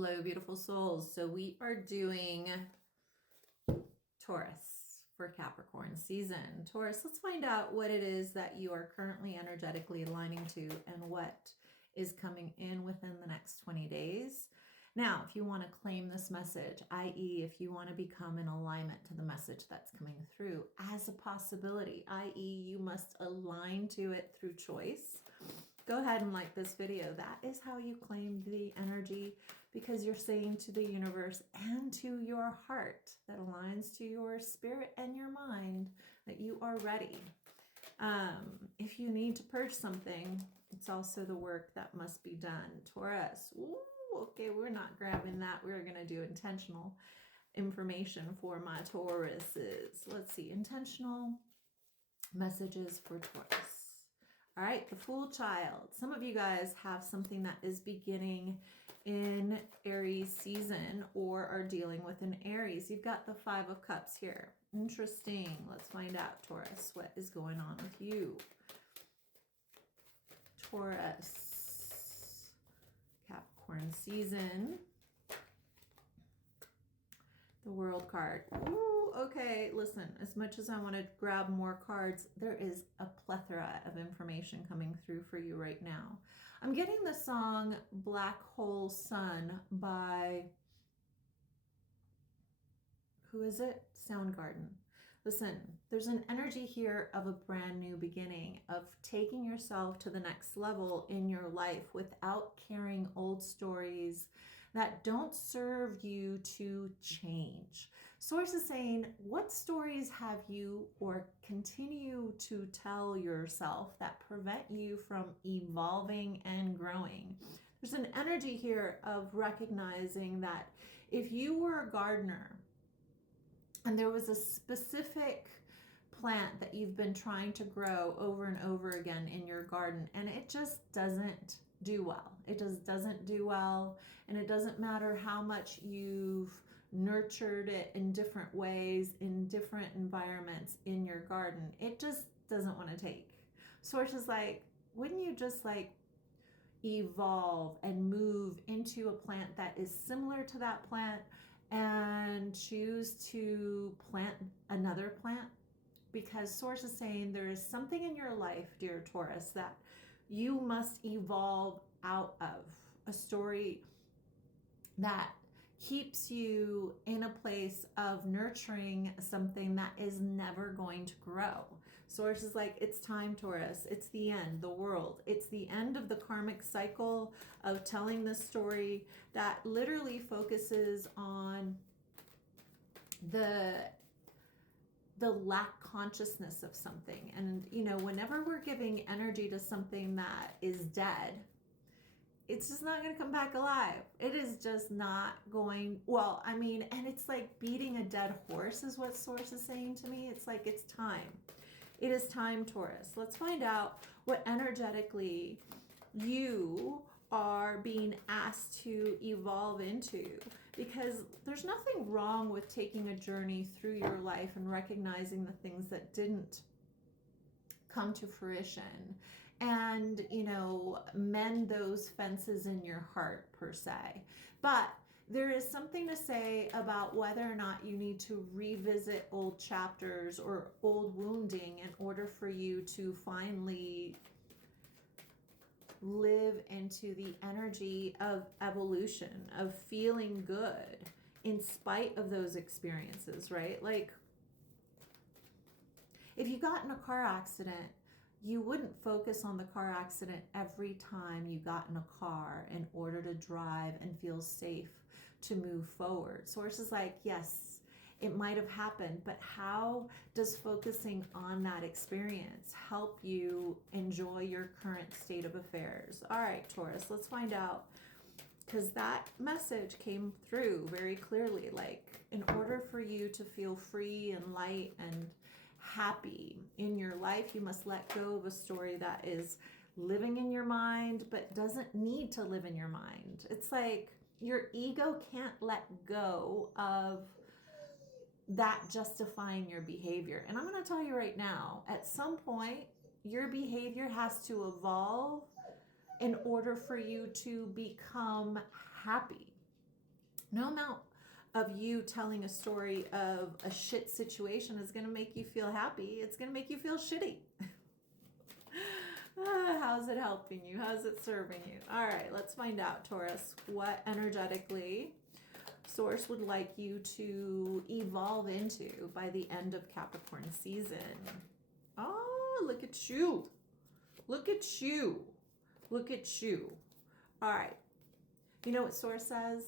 Hello, beautiful souls. So we are doing Taurus for Capricorn season. Taurus, let's find out what it is that you are currently energetically aligning to and what is coming in within the next 20 days. Now, if you want to claim this message, i.e. if you want to become in alignment to the message that's coming through as a possibility, i.e. you must align to it through choice, go ahead and like this video. That is how you claim the energy, because you're saying to the universe and to your heart that aligns to your spirit and your mind that you are ready. If you need to purge something, it's also the work that must be done. Taurus, ooh, okay, we're not grabbing that. We're going to do intentional information for my Tauruses. Let's see, intentional messages for Taurus. All right, the Fool Child. Some of you guys have something that is beginning in Aries season or are dealing with an Aries. You've got the Five of Cups here. Interesting. Let's find out, Taurus, what is going on with you. Taurus, Capricorn season. The World card. Ooh, okay, listen, as much as I want to grab more cards, there is a plethora of information coming through for you right now. I'm getting the song Black Hole Sun by, who is it? Soundgarden. Listen, there's an energy here of a brand new beginning, of taking yourself to the next level in your life without carrying old stories that don't serve you to change. Source is saying, what stories have you or continue to tell yourself that prevent you from evolving and growing? There's an energy here of recognizing that if you were a gardener, and there was a specific plant that you've been trying to grow over and over again in your garden, and it just doesn't do well. It just doesn't do well, and it doesn't matter how much you've nurtured it in different ways, in different environments in your garden. It just doesn't want to take. Source is like, wouldn't you just like evolve and move into a plant that is similar to that plant and choose to plant another plant? Because Source is saying there is something in your life, dear Taurus, that you must evolve out of. A story that keeps you in a place of nurturing something that is never going to grow. Source is like, it's time, Taurus. It's the end, the world. It's the end of the karmic cycle of telling this story that literally focuses on the lack consciousness of something. And, you know, whenever we're giving energy to something that is dead, it's just not going to come back alive. It is just not going, well, I mean, and it's like beating a dead horse is what Source is saying to me. It's like, it's time. It is time, Taurus. Let's find out what energetically you are being asked to evolve into, because there's nothing wrong with taking a journey through your life and recognizing the things that didn't come to fruition and, you know, mend those fences in your heart per se. But there is something to say about whether or not you need to revisit old chapters or old wounding in order for you to finally live into the energy of evolution, of feeling good in spite of those experiences, right? Like, if you got in a car accident, you wouldn't focus on the car accident every time you got in a car in order to drive and feel safe to move forward. Source is like, yes, it might have happened, but how does focusing on that experience help you enjoy your current state of affairs? All right, Taurus, let's find out, because that message came through very clearly. Like, in order for you to feel free and light and happy in your life, you must let go of a story that is living in your mind but doesn't need to live in your mind. It's like your ego can't let go of that justifying your behavior. And I'm going to tell you right now, at some point your behavior has to evolve in order for you to become happy. No amount of you telling a story of a shit situation is going to make you feel happy. It's going to make you feel shitty. How's it helping you? How's it serving you? All right, let's find out, Taurus, what energetically Source would like you to evolve into by the end of Capricorn season. Oh, look at you. Look at you. Look at you. All right. You know what Source says?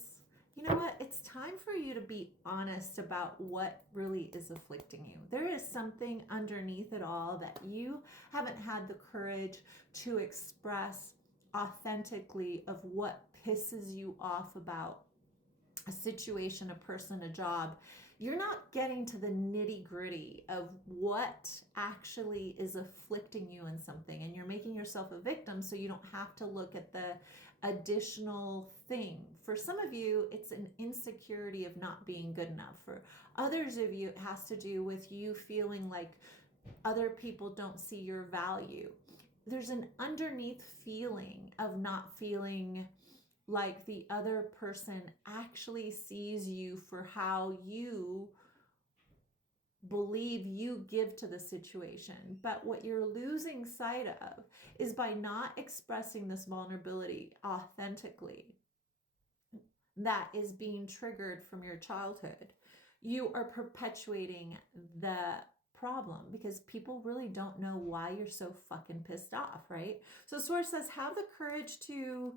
You know what? It's time for you to be honest about what really is afflicting you. There is something underneath it all that you haven't had the courage to express authentically of what pisses you off about a situation, a person, a job. You're not getting to the nitty gritty of what actually is afflicting you in something, and you're making yourself a victim so you don't have to look at the additional thing. For some of you, it's an insecurity of not being good enough. For others of you, it has to do with you feeling like other people don't see your value. There's an underneath feeling of not feeling like the other person actually sees you for how you believe you give to the situation. But what you're losing sight of is by not expressing this vulnerability authentically that is being triggered from your childhood, you are perpetuating the problem because people really don't know why you're so fucking pissed off, right? So Source says, have the courage to,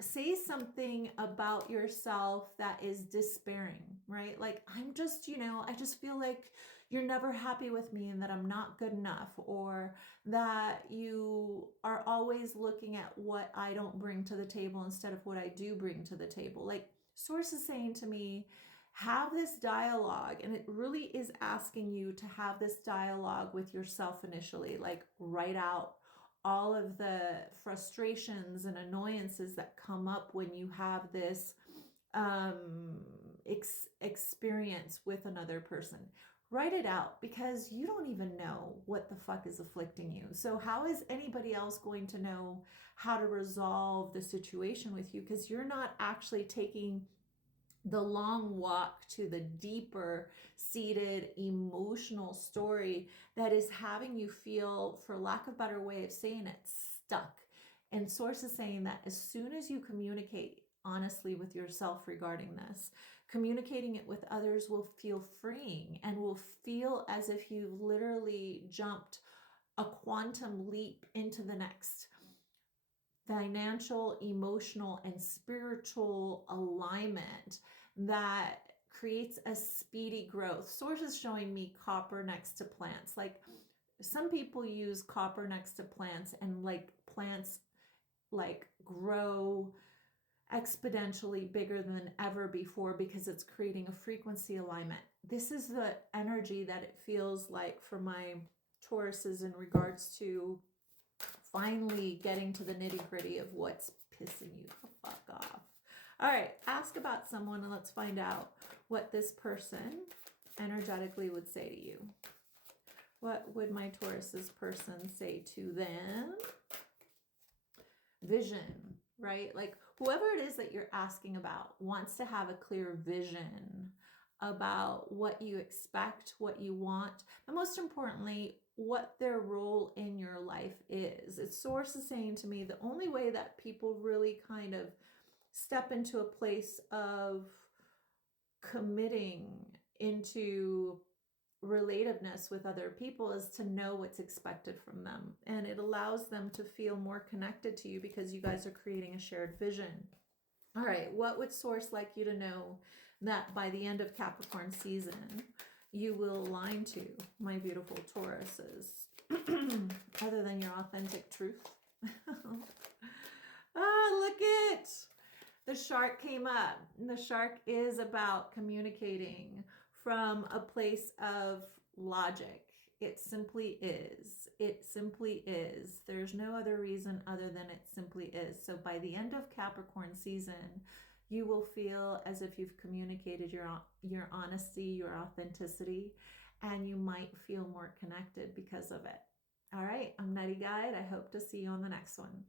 say something about yourself that is despairing, right? Like, I'm just, I just feel like you're never happy with me and that I'm not good enough, or that you are always looking at what I don't bring to the table instead of what I do bring to the table. Like, Source is saying to me, have this dialogue, and it really is asking you to have this dialogue with yourself initially, like write out all of the frustrations and annoyances that come up when you have this experience with another person. Write it out, because you don't even know what the fuck is afflicting you. So how is anybody else going to know how to resolve the situation with you? Because you're not actually taking the long walk to the deeper seated emotional story that is having you feel, for lack of a better way of saying it, stuck. And Source is saying that as soon as you communicate honestly with yourself regarding this, communicating it with others will feel freeing and will feel as if you've literally jumped a quantum leap into the next financial, emotional, and spiritual alignment that creates a speedy growth. Source is showing me copper next to plants. Like, some people use copper next to plants, and like plants like grow exponentially bigger than ever before because it's creating a frequency alignment. This is the energy that it feels like for my Tauruses in regards to finally getting to the nitty gritty of what's pissing you the fuck off. All right, ask about someone and let's find out what this person energetically would say to you. What would my Taurus's person say to them? Vision, right? Like, whoever it is that you're asking about wants to have a clear vision about what you expect, what you want, and most importantly, what their role in your life is. It's Source is saying to me, the only way that people really kind of step into a place of committing into relativeness with other people is to know what's expected from them. And it allows them to feel more connected to you because you guys are creating a shared vision. All right, what would Source like you to know that by the end of Capricorn season, you will align to, my beautiful Tauruses, other than your authentic truth? Look it! The shark came up. The shark is about communicating from a place of logic. It simply is. It simply is. There's no other reason other than it simply is. So by the end of Capricorn season, you will feel as if you've communicated your honesty, your authenticity, and you might feel more connected because of it. All right, I'm Nety Guide. I hope to see you on the next one.